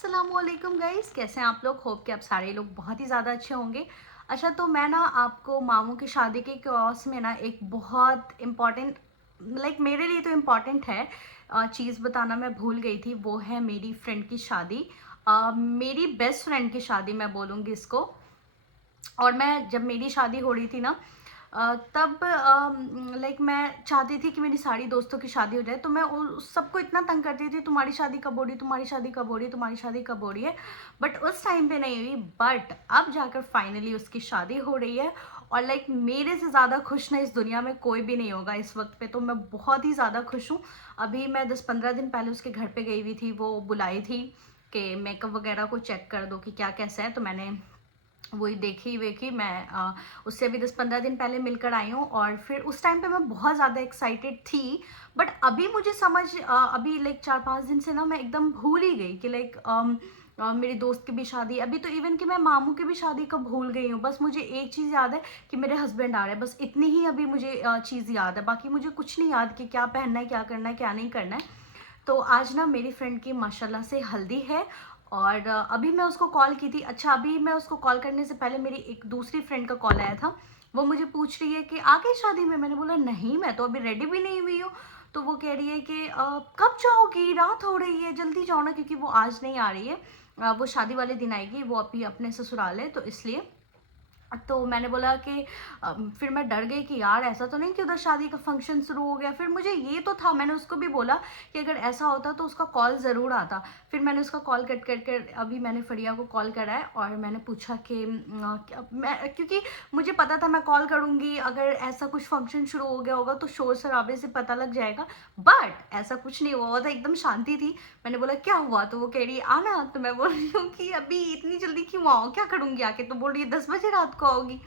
अस्सलामुअलैकुम गाइस, कैसे हैं आप लोग। होप कि आप सारे लोग बहुत ही ज़्यादा अच्छे होंगे। अच्छा, तो मैं ना आपको मामू की शादी के क्रॉस में ना एक बहुत इम्पॉर्टेंट, मेरे लिए तो इम्पॉर्टेंट है, चीज़ बताना मैं भूल गई थी। वो है मेरी फ्रेंड की शादी, मेरी बेस्ट फ्रेंड की शादी मैं बोलूँगी इसको। और मैं जब मेरी शादी हो रही थी ना, तब मैं चाहती थी कि मेरी सारी दोस्तों की शादी हो जाए। तो मैं उस सबको इतना तंग करती थी, तुम्हारी शादी कब हो रही, तुम्हारी शादी कब हो रही, तुम्हारी शादी कब हो रही है। बट उस टाइम पे नहीं हुई। बट अब जाकर फाइनली उसकी शादी हो रही है। और मेरे से ज़्यादा खुश ना इस दुनिया में कोई भी नहीं होगा इस वक्त पे। तो मैं बहुत ही ज़्यादा खुश हूँ। अभी मैं 10-15 दिन पहले उसके घर पे गई हुई थी। वो बुलाई थी कि मेकअप वगैरह को चेक कर दो कि क्या कैसा है। तो मैंने वही देखी वेखी। मैं उससे अभी 10-15 दिन पहले मिलकर आई हूँ। और फिर उस टाइम पे मैं बहुत ज़्यादा एक्साइटेड थी। बट अभी मुझे समझ अभी 4-5 दिन से ना मैं एकदम भूल ही गई कि मेरी दोस्त की भी शादी। अभी तो इवन कि मैं मामू की भी शादी का भूल गई हूँ। बस मुझे एक चीज़ याद है कि मेरे हस्बैंड आ रहे हैं। बस इतनी ही अभी मुझे चीज़ याद है। बाकी मुझे कुछ नहीं याद कि क्या पहनना है, क्या करना है, क्या नहीं करना है। तो आज ना मेरी फ्रेंड की माशाल्लाह से हल्दी है। और अभी मैं उसको कॉल की थी। अच्छा, अभी मैं उसको कॉल करने से पहले मेरी एक दूसरी फ्रेंड का कॉल आया था। वो मुझे पूछ रही है कि आ गई शादी में। मैंने बोला नहीं, मैं तो अभी रेडी भी नहीं हुई हूँ। तो वो कह रही है कि कब जाओगी, रात हो रही है, जल्दी जाओ ना, क्योंकि वो आज नहीं आ रही है। वो शादी वाले दिन आएगी। वो अभी अपने ससुराल है, तो इसलिए। तो मैंने बोला कि फिर मैं डर गई कि यार ऐसा तो नहीं कि उधर शादी का फंक्शन शुरू हो गया। फिर मुझे ये तो था, मैंने उसको भी बोला कि अगर ऐसा होता तो उसका कॉल ज़रूर आता। फिर मैंने उसका कॉल कट कर कर अभी मैंने फरिया को कॉल करा है। और मैंने पूछा कि मैं, क्योंकि मुझे पता था मैं कॉल करूँगी, अगर ऐसा कुछ फंक्शन शुरू हो गया होगा तो शोर शराबे से पता लग जाएगा। बट ऐसा कुछ नहीं हुआ था, एकदम शांति थी। मैंने बोला क्या हुआ, तो वो कह रही है आना। तो मैं बोल रही हूँ कि अभी इतनी जल्दी क्यों आओ, क्या करूँगी आके। तो बोल रही है 10 बजे रात को आओगी।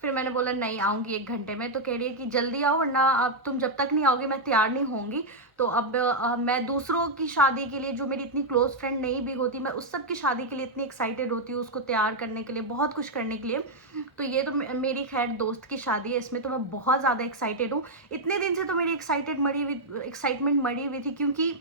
फिर मैंने बोला नहीं, आऊँगी 1 घंटे में। तो कह रही है कि जल्दी आओ, वरना अब तुम जब तक नहीं आओगे मैं तैयार नहीं होंगी। तो अब मैं दूसरों की शादी के लिए, जो मेरी इतनी क्लोज फ्रेंड नहीं भी होती, मैं उस सब की शादी के लिए इतनी एक्साइटेड होती हूँ, उसको तैयार करने के लिए, बहुत कुछ करने के लिए। तो ये तो मेरी खैर दोस्त की शादी है, इसमें तो मैं बहुत ज़्यादा एक्साइटेड हूँ। इतने दिन से तो मेरी एक्साइटमेंट मरी हुई थी, क्योंकि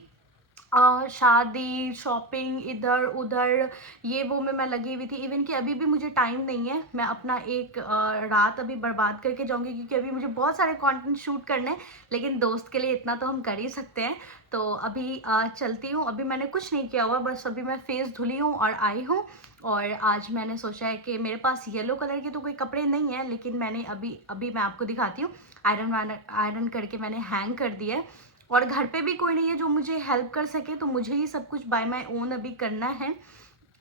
शादी, शॉपिंग, इधर उधर, ये वो में मैं लगी हुई थी। इवन कि अभी भी मुझे टाइम नहीं है। मैं अपना एक रात अभी बर्बाद करके जाऊंगी, क्योंकि अभी मुझे बहुत सारे कंटेंट शूट करने हैं। लेकिन दोस्त के लिए इतना तो हम कर ही सकते हैं। तो अभी चलती हूँ। अभी मैंने कुछ नहीं किया हुआ, बस अभी मैं फेस धुली हूँ और आई हूँ। और आज मैंने सोचा है कि मेरे पास येलो कलर के तो कोई कपड़े नहीं है, लेकिन मैंने अभी अभी मैं आपको दिखाती हूँ, आयरन करके मैंने हैंग कर दिया है। और घर पे भी कोई नहीं है जो मुझे हेल्प कर सके, तो मुझे ही सब कुछ बाय माय ओन अभी करना है।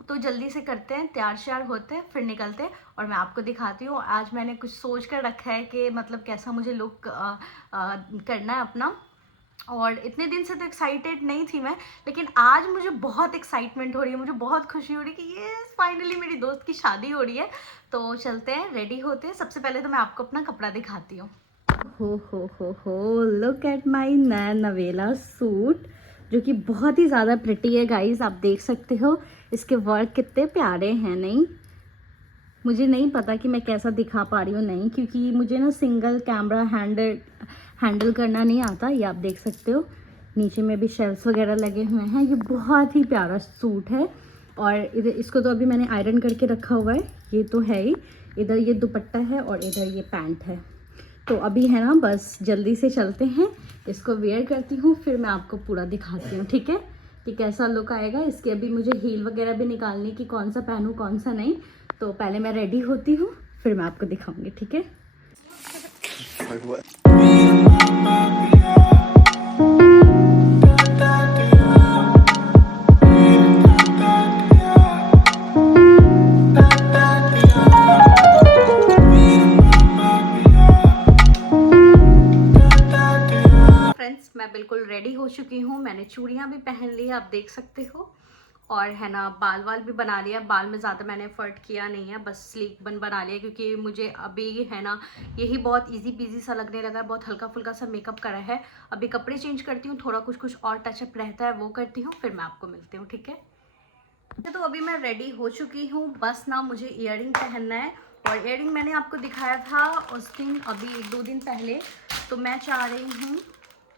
तो जल्दी से करते हैं, तैयार श्यार होते हैं, फिर निकलते हैं। और मैं आपको दिखाती हूँ। आज मैंने कुछ सोच कर रखा है कि मतलब कैसा मुझे लुक करना है अपना। और इतने दिन से तो एक्साइटेड नहीं थी मैं, लेकिन आज मुझे बहुत एक्साइटमेंट हो रही है। मुझे बहुत खुशी हो रही है कि ये फाइनली मेरी दोस्त की शादी हो रही है। तो चलते हैं, रेडी होते हैं। सबसे पहले तो मैं आपको अपना कपड़ा दिखाती हूँ। हो लुक एट माई नया नवेला सूट, जो कि बहुत ही ज़्यादा प्रिटी है गाइस। आप देख सकते हो इसके वर्क कितने प्यारे हैं। नहीं, मुझे नहीं पता कि मैं कैसा दिखा पा रही हूँ, नहीं, क्योंकि मुझे ना सिंगल कैमरा हैंडल करना नहीं आता। ये आप देख सकते हो, नीचे में भी शेल्स वगैरह लगे हुए हैं। ये बहुत ही प्यारा सूट है। और इधर इसको तो अभी मैंने आयरन करके रखा हुआ है, ये तो है ही। इधर ये दुपट्टा है और इधर ये पैंट है। तो अभी है ना, बस जल्दी से चलते हैं, इसको वेयर करती हूँ, फिर मैं आपको पूरा दिखाती हूँ, ठीक है, कि कैसा लुक आएगा। इसके अभी मुझे हील वगैरह भी निकालनी, कि कौन सा पहनूँ कौन सा नहीं। तो पहले मैं रेडी होती हूँ, फिर मैं आपको दिखाऊंगी, ठीक है। फ्रेंड्स, मैं बिल्कुल रेडी हो चुकी हूँ। मैंने चूड़ियाँ भी पहन ली है, आप देख सकते हो। और है ना, बाल वाल भी बना लिया। बाल में ज़्यादा मैंने एफर्ट किया नहीं है, बस स्लीक बन बना लिया, क्योंकि मुझे अभी है ना यही बहुत इजी पीजी सा लगने लगा है। बहुत हल्का फुल्का सा मेकअप करा है। अभी कपड़े चेंज करती हूँ, थोड़ा कुछ कुछ और टचअप रहता है वो करती हूँ, फिर मैं आपको मिलती हूँ, ठीक है। तो अभी मैं रेडी हो चुकी हूँ, बस ना मुझे ईयरिंग पहनना है। और ईयरिंग मैंने आपको दिखाया था उस दिन, अभी 1-2 दिन पहले। तो मैं चाह रही हूँ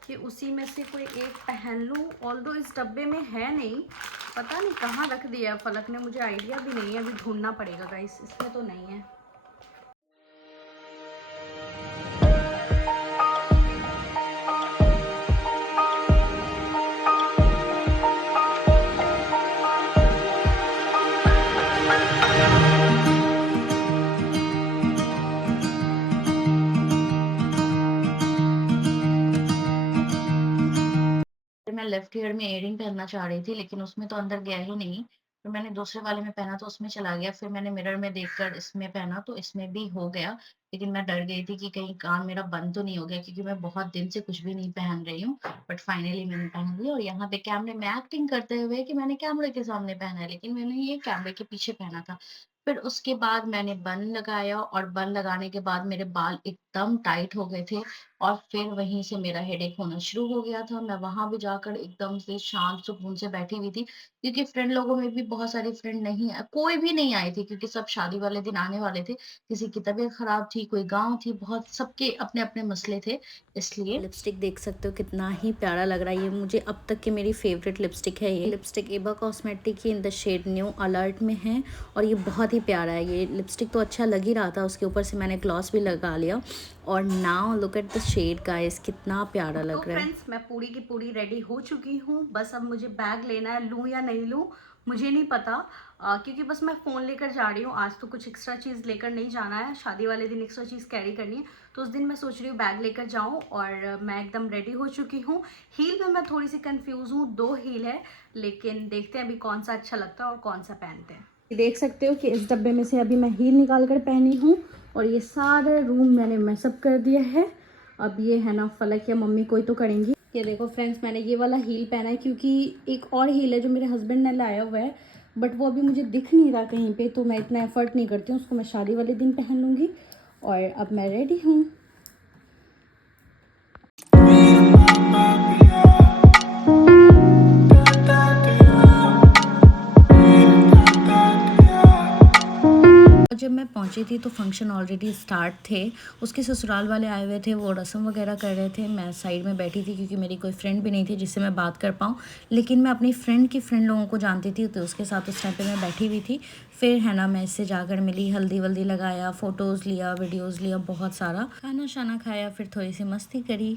कि उसी में से कोई एक पहन लूँ। ऑल्दो इस डब्बे में है नहीं, पता नहीं कहाँ रख दिया है फलक ने, मुझे आइडिया भी नहीं है, अभी ढूंढना पड़ेगा गाइस, इसमें तो नहीं है। मैं लेफ्ट ईयर में इयररिंग पहनना चाह रही थी, लेकिन उसमें तो अंदर गया ही नहीं। फिर मैंने दूसरे वाले में पहना तो उसमें चला गया। फिर मैंने मिरर में देखकर इसमें पहना तो इसमें भी हो गया। लेकिन मैं डर गई थी कि कहीं कान मेरा बंद तो नहीं हो गया, क्योंकि मैं बहुत दिन से कुछ भी नहीं पहन रही हूँ। बट फाइनली मैंने पहन लिया और यहाँ पे कैमरे में एक्टिंग करते हुए कि मैंने कैमरे के सामने पहना है, लेकिन मैंने ये कैमरे के पीछे पहना था। फिर उसके बाद मैंने बन लगाया और बन लगाने के बाद मेरे बाल एकदम टाइट हो गए थे और फिर वहीं से मेरा हेडेक होना शुरू हो गया था। मैं वहाँ भी जाकर एकदम से शांत सुकून से बैठी हुई थी, क्योंकि फ्रेंड लोगों में भी बहुत सारी फ्रेंड नहीं कोई भी नहीं आई थी, क्योंकि सब शादी वाले दिन आने वाले थे। किसी की तबीयत खराब थी, कोई गाँव थी, बहुत सबके अपने-अपने मसले थे, इसलिए लिपस्टिक देख सकते हो कितना ही प्यारा लग रहा है। ये मुझे अब तक की मेरी फेवरेट लिपस्टिक है। ये लिपस्टिक एबा कॉस्मेटिक की in the shade new alert में है और ये बहुत ही प्यारा है। ये लिपस्टिक तो अच्छा लग ही रहा था, उसके ऊपर से मैंने ग्लॉस भी लगा लिया और now look at the shade guys, कितना प्यारा तो लग रहा है। फ्रेंड्स, मैं पूरी की पूरी रेडी हो चुकी हूँ, बस अब मुझे बैग लेना है, लूँ या नहीं लूँ मुझे नहीं पता, क्योंकि बस मैं फ़ोन लेकर जा रही हूँ। आज तो कुछ एक्स्ट्रा चीज़ लेकर नहीं जाना है, शादी वाले दिन एक्स्ट्रा चीज़ कैरी करनी है, तो उस दिन मैं सोच रही हूँ बैग लेकर जाऊँ। और मैं एकदम रेडी हो चुकी हूँ। हील में मैं थोड़ी सी कंफ्यूज हूँ, 2 हील है, लेकिन देखते हैं अभी कौन सा अच्छा लगता है और कौन सा पहनते हैं। देख सकते हो कि इस डब्बे में से अभी मैं हील निकाल कर पहनी हूँ और ये सारे रूम मैंने मैसअप कर दिया है। अब ये है ना फलक या मम्मी कोई तो करेंगी। ये देखो फ्रेंड्स, मैंने ये वाला हील पहना है, क्योंकि एक और हील है जो मेरे हस्बैंड ने लाया हुआ है, बट वो अभी मुझे दिख नहीं रहा कहीं पे, तो मैं इतना एफर्ट नहीं करती हूँ, उसको मैं शादी वाले दिन पहन लूँगी। और अब मैं रेडी हूँ। और जब मैं पहुंची थी तो फंक्शन ऑलरेडी स्टार्ट थे। उसके ससुराल वाले आए हुए थे, वो रस्म वगैरह कर रहे थे। मैं साइड में बैठी थी, क्योंकि मेरी कोई फ्रेंड भी नहीं थी जिससे मैं बात कर पाऊँ, लेकिन मैं अपनी फ्रेंड की फ्रेंड लोगों को जानती थी, तो उसके साथ उस टाइम पे मैं बैठी हुई थी। फिर है ना मैं इससे जाकर मिली, हल्दी वल्दी लगाया, फ़ोटोज़ लिया, वीडियोज़ लिया, बहुत सारा खाना शाना खाया, फिर थोड़ी सी मस्ती करी।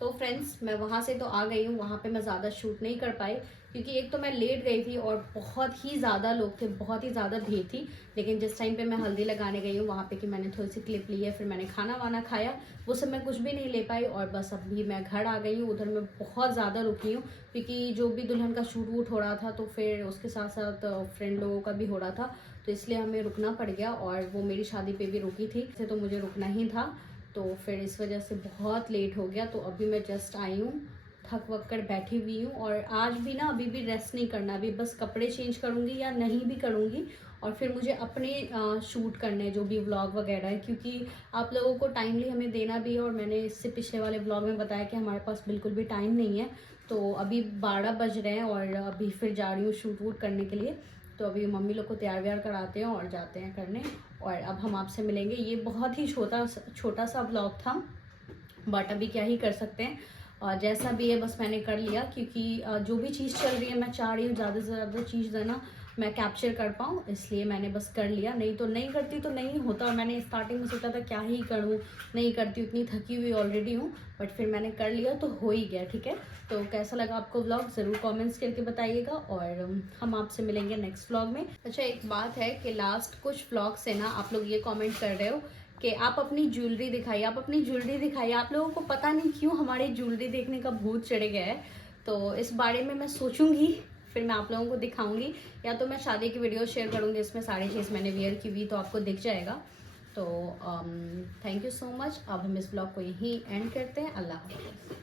तो फ्रेंड्स, मैं वहाँ से तो आ गई हूँ, वहाँ पे मैं ज़्यादा शूट नहीं कर पाई, क्योंकि एक तो मैं लेट गई थी और बहुत ही ज़्यादा लोग थे, बहुत ही ज़्यादा भीड़ थी। लेकिन जिस टाइम पे मैं हल्दी लगाने गई हूँ वहाँ पे कि मैंने थोड़ी सी क्लिप ली है, फिर मैंने खाना वाना खाया, वो सब मैं कुछ भी नहीं ले पाई। और बस अभी मैं घर आ गई हूँ। उधर मैं बहुत ज़्यादा रुकी हूँ, क्योंकि जो भी दुल्हन का शूट वूट हो रहा था, तो फिर उसके साथ साथ फ्रेंड लोगों का भी हो रहा था, तो इसलिए हमें रुकना पड़ गया। और वो मेरी शादी पे भी रुकी थी, तो मुझे रुकना ही था, तो फिर इस वजह से बहुत लेट हो गया। तो अभी मैं जस्ट आई हूँ, थक वक कर बैठी हुई हूँ। और आज भी ना अभी भी रेस्ट नहीं करना, अभी बस कपड़े चेंज करूँगी या नहीं भी करूँगी। और फिर मुझे अपने शूट करने जो भी व्लॉग वगैरह है, क्योंकि आप लोगों को टाइमली हमें देना भी है। और मैंने इससे पिछले वाले व्लॉग में बताया कि हमारे पास बिल्कुल भी टाइम नहीं है। तो अभी 12 बज रहे हैं और अभी फिर जा रही हूँ शूट वूट करने के लिए। तो अभी मम्मी लोग को तैयार व्यार कराते हैं और जाते हैं करने। और अब हम आपसे मिलेंगे। ये बहुत ही छोटा सा ब्लॉग था, बट अभी क्या ही कर सकते हैं। और जैसा भी है बस मैंने कर लिया, क्योंकि जो भी चीज़ चल रही है मैं चाह रही हूँ ज़्यादा से ज़्यादा चीज़ है ना मैं कैप्चर कर पाऊँ, इसलिए मैंने बस कर लिया। नहीं तो नहीं करती तो नहीं होता। और मैंने स्टार्टिंग में सोचा था क्या ही करूँ, नहीं करती, उतनी थकी हुई ऑलरेडी हूँ, बट फिर मैंने कर लिया तो हो ही गया। ठीक है, तो कैसा लगा आपको व्लॉग ज़रूर कमेंट्स करके बताइएगा। और हम आपसे मिलेंगे नेक्स्ट व्लॉग में। अच्छा, एक बात है कि लास्ट कुछ व्लॉग से ना आप लोग ये कमेंट कर रहे हो कि आप अपनी ज्वेलरी दिखाइए, आप अपनी ज्वेलरी दिखाइए। आप लोगों को पता नहीं क्यों हमारी ज्वेलरी देखने का भूत चढ़ गया है। तो इस बारे में मैं सोचूंगी, फिर मैं आप लोगों को दिखाऊंगी, या तो मैं शादी की वीडियो शेयर करूंगी, इसमें सारी चीज़ मैंने वेयर की हुई तो आपको दिख जाएगा। तो थैंक यू सो मच। अब हम इस ब्लॉग को यहीं एंड करते हैं। अल्लाह हाफ़िज़।